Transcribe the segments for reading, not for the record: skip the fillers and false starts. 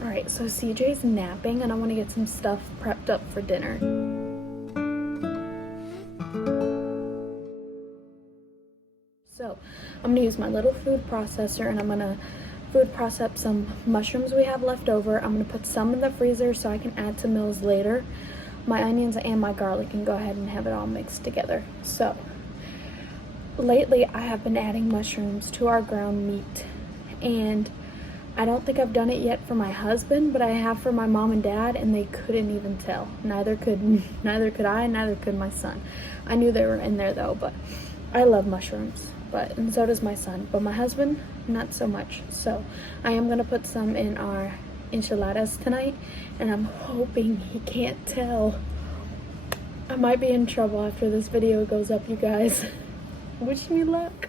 Alright, so CJ's napping and I want to get some stuff prepped up for dinner. So, I'm going to use my little food processor and I'm going to food process some mushrooms we have left over. I'm going to put some in the freezer so I can add to meals later. My onions and my garlic, and go ahead and have it all mixed together. So, lately I have been adding mushrooms to our ground meat, and I don't think I've done it yet for my husband, but I have for my mom and dad, and they couldn't even tell. Neither could I, neither could my son. I knew they were in there though, but I love mushrooms, and so does my son, but my husband, not so much. So I am gonna put some in our enchiladas tonight, and I'm hoping he can't tell. I might be in trouble after this video goes up, you guys. Wish me luck.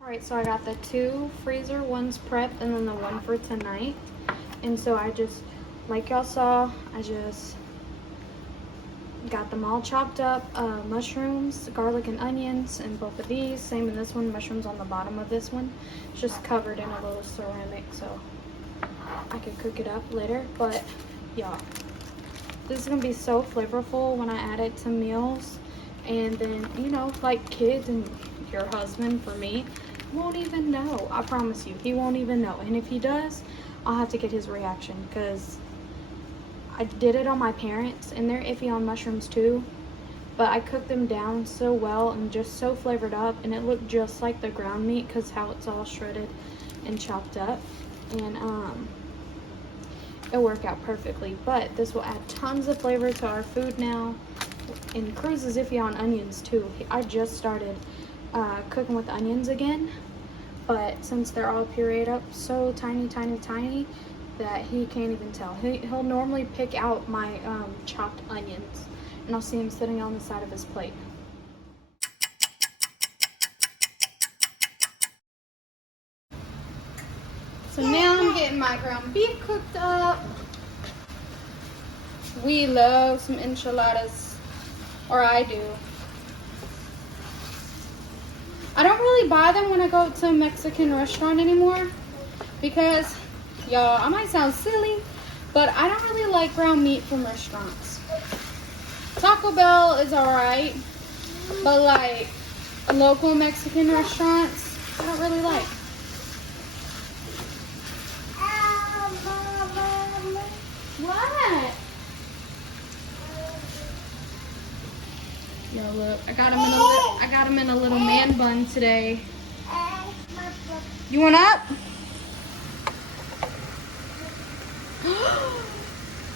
Alright, so I got the 2 freezer ones prepped and then the one for tonight. And so I just, like y'all saw, I just got them all chopped up. Mushrooms, garlic and onions in both of these. Same in this one, mushrooms on the bottom of this one. It's just covered in a little ceramic so I could cook it up later. But y'all, this is going to be so flavorful when I add it to meals. And then, you know, like kids and your husband, for me, won't even know. I promise you, he won't even know. And if he does, I'll have to get his reaction, because I did it on my parents and they're iffy on mushrooms too, but I cooked them down so well and just so flavored up, and it looked just like the ground meat because how it's all shredded and chopped up, and it'll work out perfectly. But this will add tons of flavor to our food now. And Cruz is iffy on onions too. I just started cooking with onions again, but since they're all pureed up so tiny that he can't even tell. He'll normally pick out my chopped onions, and I'll see him sitting on the side of his plate. So now I'm getting my ground beef cooked up. We love some enchiladas, or I do. I don't really buy them when I go to a Mexican restaurant anymore because, y'all, I might sound silly, but I don't really like ground meat from restaurants. Taco Bell is alright, but like local Mexican restaurants, I don't really like. What? Yo, look, I got him in a little man bun today. You want up?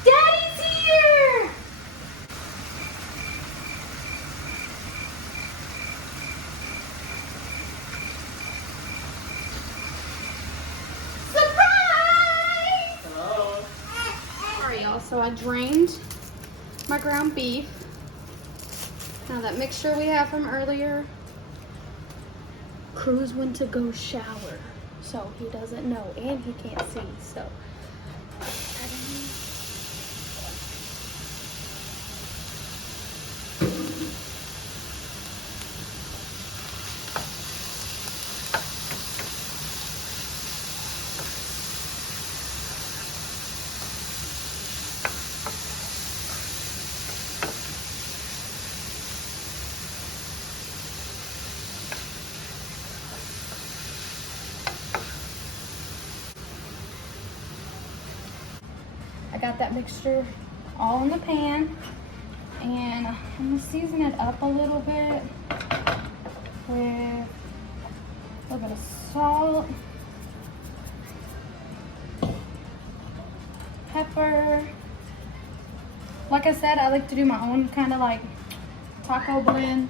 Daddy's here! Surprise! Hello. Alright, y'all, so I drained my ground beef. Now that mixture we had from earlier, Cruz went to go shower, so he doesn't know, and he can't see, so. I got that mixture all in the pan, and I'm gonna season it up a little bit with a little bit of salt, pepper. Like I said, I like to do my own kind of like taco blend.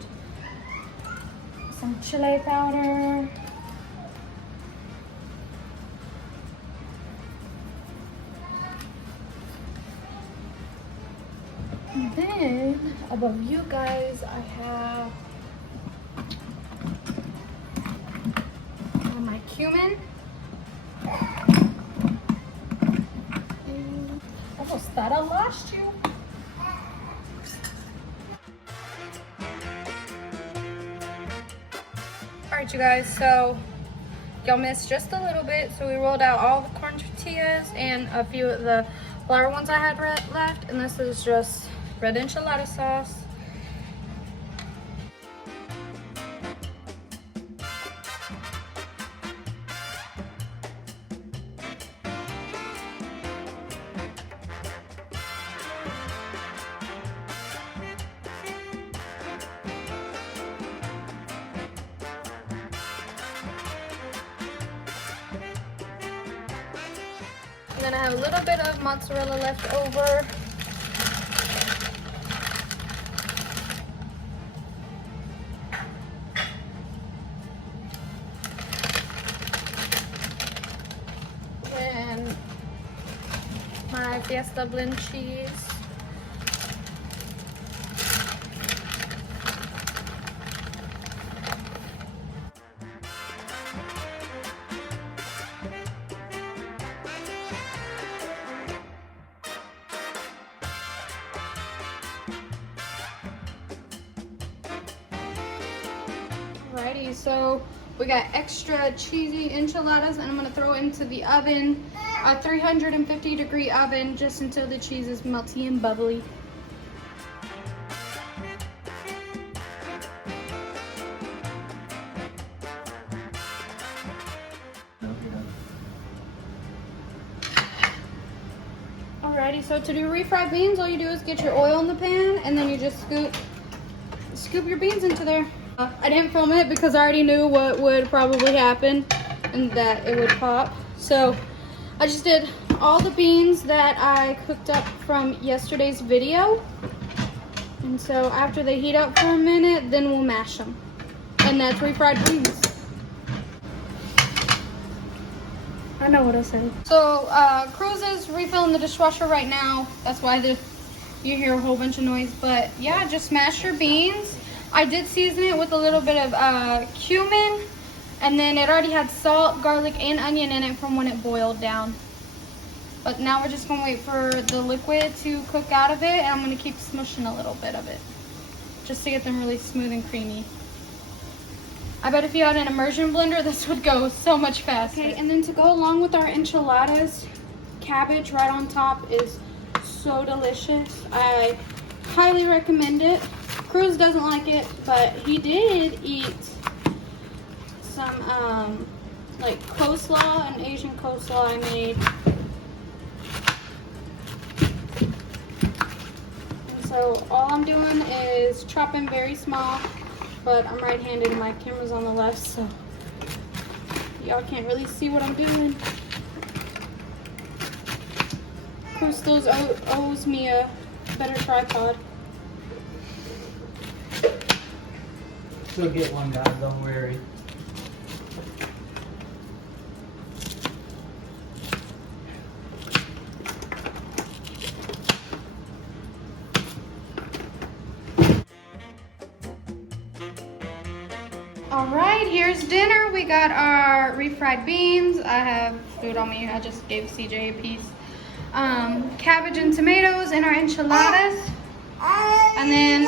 Some chile powder. And then above you guys, I have my cumin. And I almost thought I lost you. Alright, you guys, so y'all missed just a little bit, so we rolled out all the corn tortillas and a few of the flour ones I had left, and this is just red enchilada sauce. And then I have a little bit of mozzarella left over. And my Fiesta blend cheese. Alrighty, so we got extra cheesy enchiladas, and I'm gonna throw it into the oven, a 350-degree oven, just until the cheese is melty and bubbly. Alrighty, so to do refried beans, all you do is get your oil in the pan, and then you just scoop your beans into there. I didn't film it because I already knew what would probably happen and that it would pop. So I just did all the beans that I cooked up from yesterday's video. And so after they heat up for a minute, then we'll mash them. And that's refried beans. I know what I said. So Cruz is refilling the dishwasher right now. That's why you hear a whole bunch of noise. But yeah, just mash your beans. I did season it with a little bit of cumin, and then it already had salt, garlic, and onion in it from when it boiled down. But now we're just gonna wait for the liquid to cook out of it, and I'm gonna keep smushing a little bit of it, just to get them really smooth and creamy. I bet if you had an immersion blender, this would go so much faster. Okay, and then to go along with our enchiladas, cabbage right on top is so delicious. I highly recommend it. Cruz doesn't like it, but he did eat some like coleslaw, an Asian coleslaw I made. And so all I'm doing is chopping very small, but I'm right-handed and my camera's on the left, so y'all can't really see what I'm doing. Cruz still owes me a better tripod. She'll get one, guys, don't worry. All right, here's dinner. got our refried beans. I have food on me. I just gave CJ a piece. Cabbage and tomatoes and our enchiladas. And then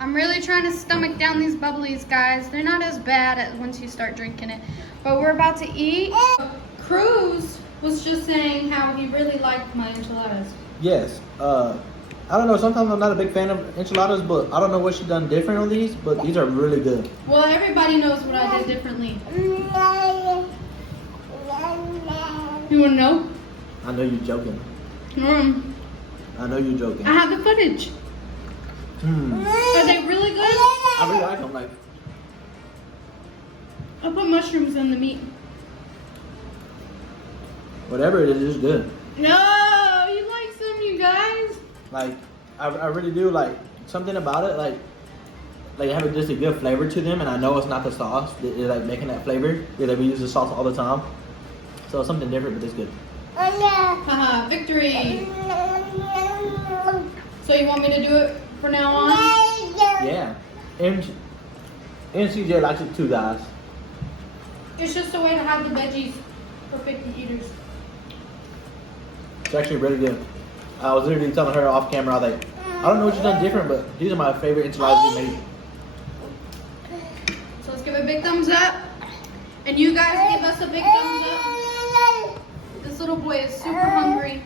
I'm really trying to stomach down these bubblies, guys. They're not as bad once you start drinking it. But we're about to eat. Cruz was just saying how he really liked my enchiladas. Yes. I don't know. Sometimes I'm not a big fan of enchiladas, but I don't know what she done different on these. But these are really good. Well, everybody knows what I did differently. You wanna know? I know you're joking. I know you're joking. I have the footage. Are they really good? I really like them. Like, I put mushrooms in the meat. whatever it is good. No, you like some, you guys? Like, I really do like something about it. Like have just a good flavor to them, and I know it's not the sauce that is like making that flavor. Like we use the sauce all the time, so it's something different, but it's good. Haha, victory. So you want me to do it for now on? Yeah, and CJ likes it too, guys. It's just a way to have the veggies for picky eaters. It's actually really good. I was literally telling her off camera, I was like, I don't know what you've done different, but these are my favorite enchiladas you made. So let's give it a big thumbs up. And you guys give us a big thumbs up. This little boy is super hungry.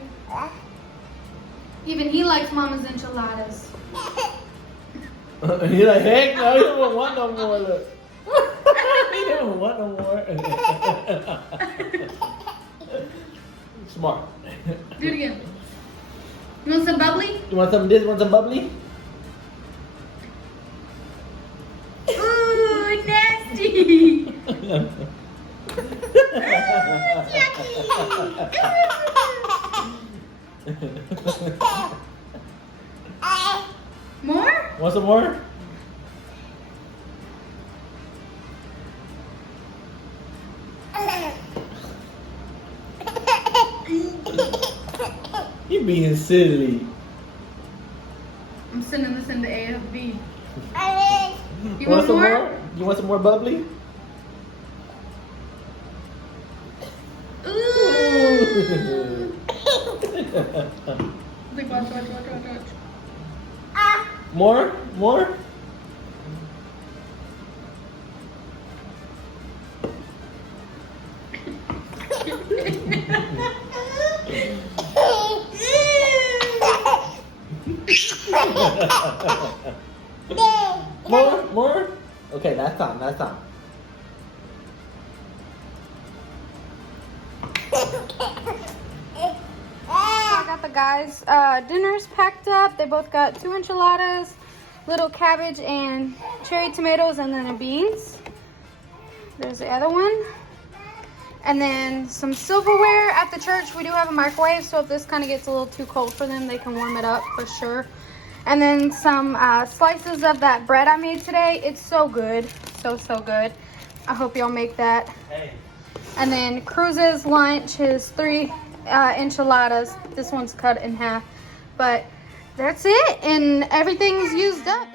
Even he likes Mama's enchiladas. He's like, heck no, he don't want no more. Look. He don't want no more. Smart. Do it again. You want some bubbly? You want some of this? Want some bubbly? Ooh, nasty. More? Want some more? You being silly. I'm sending this into AFB. You Want want some more? You want some more bubbly? Ooh. Like, watch. More? More? More? Okay, that's time. I got the guys' dinners packed up. They both got 2 enchiladas, little cabbage and cherry tomatoes, and then a beans. There's the other one. And then some silverware. At the church, we do have a microwave, so if this kind of gets a little too cold for them, they can warm it up for sure. And then some slices of that bread I made today. It's so good. So good. I hope y'all make that. Hey. And then Cruz's lunch is 3 enchiladas. This one's cut in half. But that's it. And everything's used up.